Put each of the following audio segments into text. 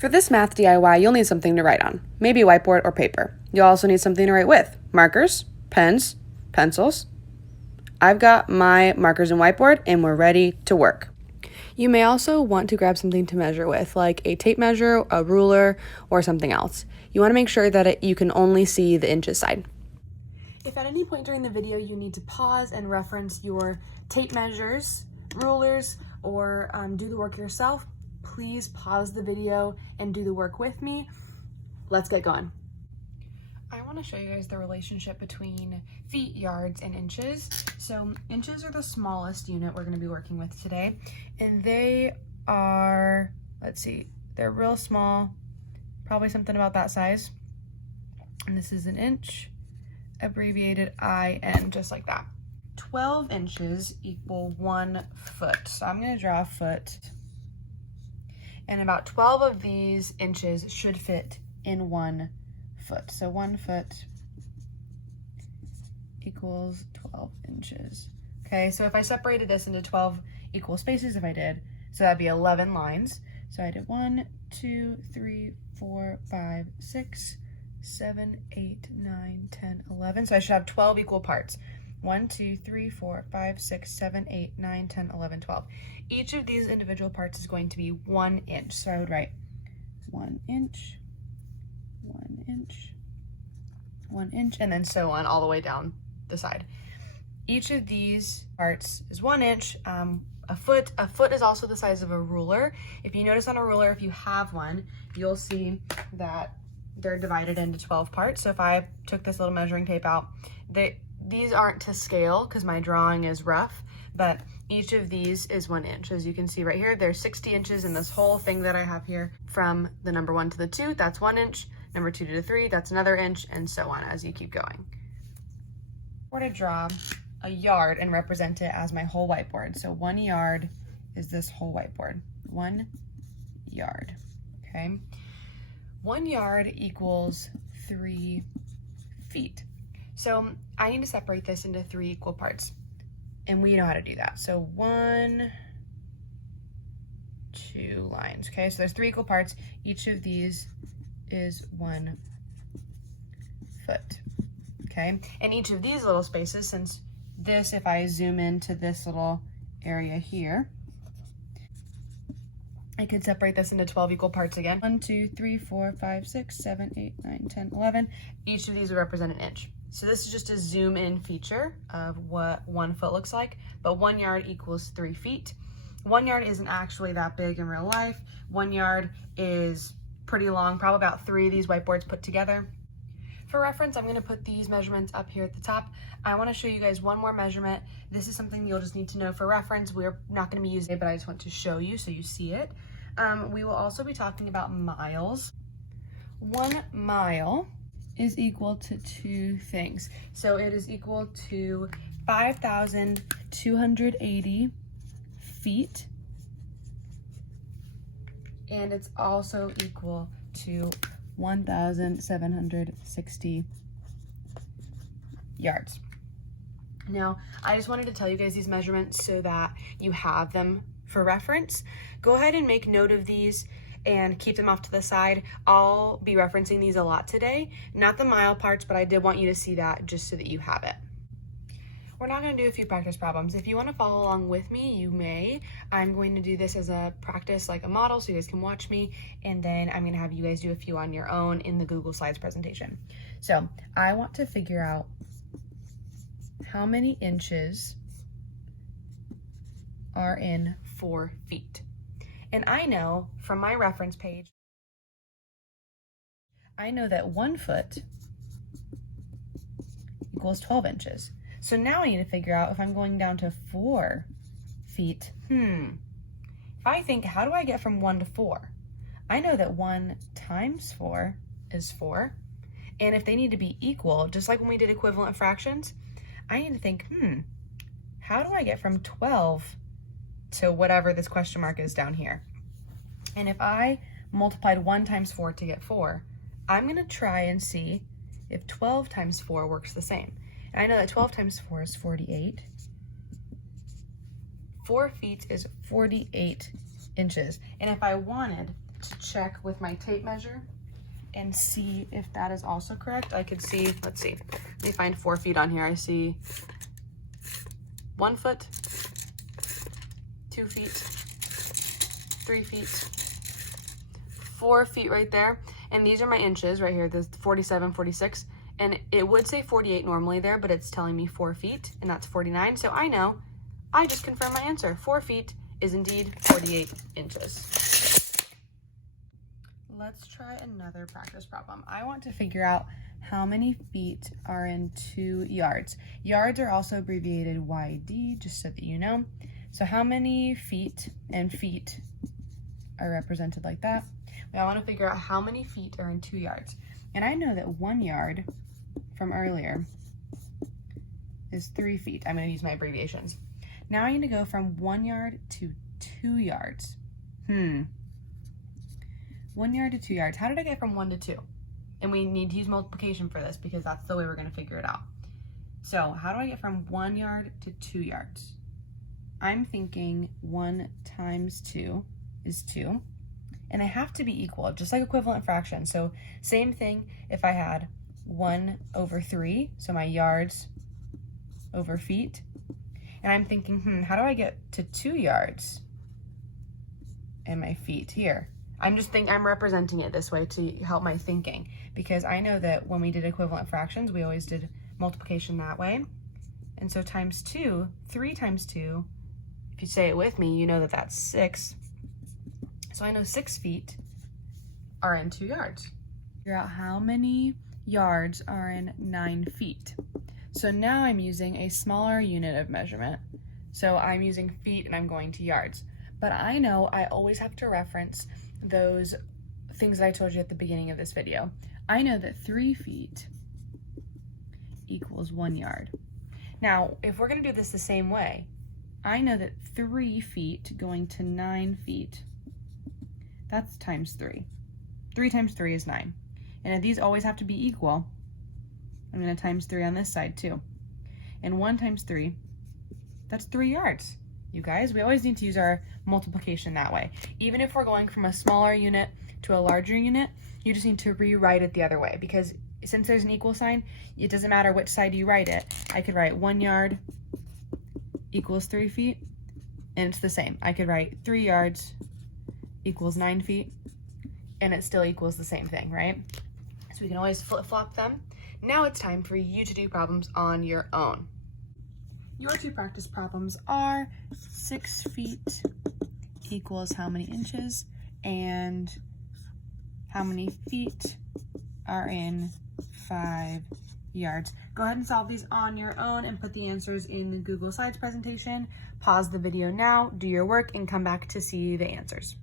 For this math DIY, you'll need something to write on, maybe a whiteboard or paper. You'll also need something to write with, markers, pens, pencils. I've got my markers and whiteboard and we're ready to work. You may also want to grab something to measure with, like a tape measure, a ruler, or something else. You want to make sure that you can only see the inches side. If at any point during the video you need to pause and reference your tape measures, rulers, or do the work yourself, please pause the video and do the work with me. Let's get going. I want to show you guys the relationship between feet, yards, and inches. So inches are the smallest unit we're going to be working with today, and they are, let's see, they're real small, probably something about that size. And this is an inch, abbreviated IN, just like that. 12 inches equal 1 foot. So I'm going to draw a foot. And about 12 of these inches should fit in 1 foot. So 1 foot equals 12 inches. Okay, so if I separated this into 12 equal spaces, if I did, so that'd be 11 lines. So I did 1, 2, 3, 4, 5, 6, 7, 8, 9, 10, 11. So I should have 12 equal parts. 1, 2, 3, 4, 5, 6, 7, 8, 9, 10, 11, 12. Each of these individual parts is going to be 1 inch. So I would write 1 inch, 1 inch, 1 inch, and then so on all the way down the side. Each of these parts is 1 inch. A foot is also the size of a ruler. If you notice on a ruler, if you have one, you'll see that they're divided into 12 parts. So if I took this little measuring tape out, these aren't to scale because my drawing is rough, but each of these is 1 inch. As you can see right here, there's 60 inches in this whole thing that I have here. From the number 1 to the 2, that's 1 inch. Number 2 to the 3, that's another inch, and so on as you keep going. We're to draw a yard and represent it as my whole whiteboard. So 1 yard is this whole whiteboard. 1 yard, okay? 1 yard equals 3 feet. So I need to separate this into 3 equal parts, and we know how to do that. So 1, 2 lines, okay? So there's 3 equal parts. Each of these is 1 foot, okay? And each of these little spaces, since this, if I zoom into this little area here, I could separate this into 12 equal parts again. 1, 2, 3, 4, 5, 6, 7, 8, 9, 10, 11. Each of these would represent an inch. So this is just a zoom in feature of what 1 foot looks like, but 1 yard equals 3 feet. 1 yard isn't actually that big in real life. 1 yard is pretty long, probably about 3 of these whiteboards put together. For reference, I'm gonna put these measurements up here at the top. I wanna show you guys one more measurement. This is something you'll just need to know for reference. We're not gonna be using it, but I just want to show you so you see it. We will also be talking about miles. 1 mile is equal to 2 things. So it is equal to 5,280 feet, and it's also equal to 1,760 yards. Now, I just wanted to tell you guys these measurements so that you have them for reference. Go ahead and make note of these and keep them off to the side. I'll be referencing these a lot today, not the mile parts, but I did want you to see that just so that you have it. We're now going to do a few practice problems. If you want to follow along with me, you may. I'm going to do this as a practice, like a model, so you guys can watch me, and then I'm going to have you guys do a few on your own in the Google Slides presentation. So I want to figure out how many inches are in 4 feet. And I know from my reference page, I know that 1 foot equals 12 inches. So now I need to figure out if I'm going down to 4 feet. If I think, how do I get from 1 to 4? I know that 1 times 4 is 4. And if they need to be equal, just like when we did equivalent fractions, I need to think, how do I get from 12 to whatever this question mark is down here? And if I multiplied 1 times 4 to get 4, I'm gonna try and see if 12 times 4 works the same. And I know that 12 times 4 is 48. 4 feet is 48 inches. And if I wanted to check with my tape measure and see if that is also correct. I could see, let's see, let me find 4 feet on here. I see 1 foot, 2 feet, 3 feet, 4 feet right there. And these are my inches right here, this 47, 46. And it would say 48 normally there, but it's telling me 4 feet, and that's 49. So I know, I just confirmed my answer. 4 feet is indeed 48 inches. Let's try another practice problem. I want to figure out how many feet are in 2 yards. Yards are also abbreviated YD, just so that you know. So how many feet and feet are represented like that? Well, I want to figure out how many feet are in 2 yards. And I know that 1 yard from earlier is 3 feet. I'm going to use my abbreviations. Now I need to go from 1 yard to 2 yards. 1 yard to 2 yards. How did I get from 1 to 2? And we need to use multiplication for this because that's the way we're going to figure it out. So how do I get from 1 yard to 2 yards? I'm thinking 1 times 2 is 2. And they have to be equal, just like equivalent fractions. So same thing if I had 1 over 3, so my yards over feet. And I'm thinking, how do I get to 2 yards? And my feet here. I'm representing it this way to help my thinking, because I know that when we did equivalent fractions, we always did multiplication that way. And so times 2, 3 times 2, if you say it with me, you know that that's 6. So I know 6 feet are in 2 yards. Figure out how many yards are in 9 feet. So now I'm using a smaller unit of measurement. So I'm using feet and I'm going to yards. But I know I always have to reference those things that I told you at the beginning of this video. I know that 3 feet equals 1 yard. Now, if we're going to do this the same way, I know that 3 feet going to 9 feet, that's times 3. 3 times 3 is 9. And if these always have to be equal, I'm going to times 3 on this side too. And 1 times 3, that's 3 yards. You guys, we always need to use our multiplication that way. Even if we're going from a smaller unit to a larger unit, you just need to rewrite it the other way, because since there's an equal sign, it doesn't matter which side you write it. I could write 1 yard equals 3 feet, and it's the same. I could write 3 yards equals 9 feet, and it still equals the same thing, right? So we can always flip-flop them. Now it's time for you to do problems on your own. Your 2 practice problems are 6 feet equals how many inches, and how many feet are in 5 yards. Go ahead and solve these on your own and put the answers in the Google Slides presentation. Pause the video now, do your work, and come back to see the answers.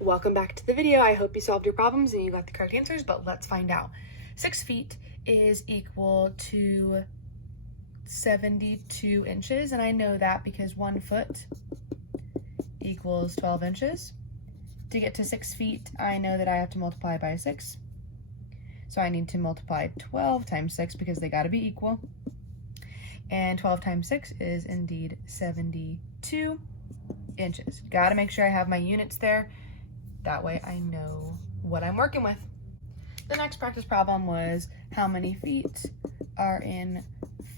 Welcome back to the video. I hope you solved your problems and you got the correct answers, but let's find out. 6 feet is equal to 72 inches, and I know that because 1 foot equals 12 inches. To get to 6 feet, I know that I have to multiply by 6. So I need to multiply 12 times 6 because they got to be equal. And 12 times 6 is indeed 72 inches. Got to make sure I have my units there. That way I know what I'm working with. The next practice problem was how many feet are in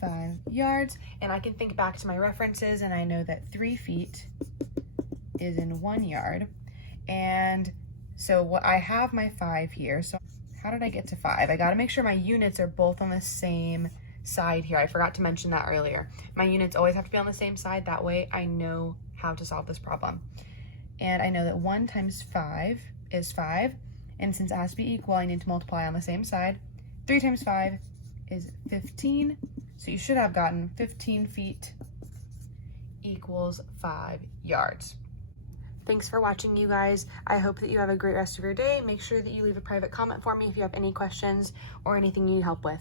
5 yards. And I can think back to my references, and I know that 3 feet is in 1 yard. And so what I have my 5 here. So how did I get to 5? I got to make sure my units are both on the same side here. I forgot to mention that earlier. My units always have to be on the same side. That way I know how to solve this problem. And I know that 1 times 5 is 5. And since it has to be equal, I need to multiply on the same side. 3 times 5 is 15. So you should have gotten 15 feet equals 5 yards. Thanks for watching, you guys. I hope that you have a great rest of your day. Make sure that you leave a private comment for me if you have any questions or anything you need help with.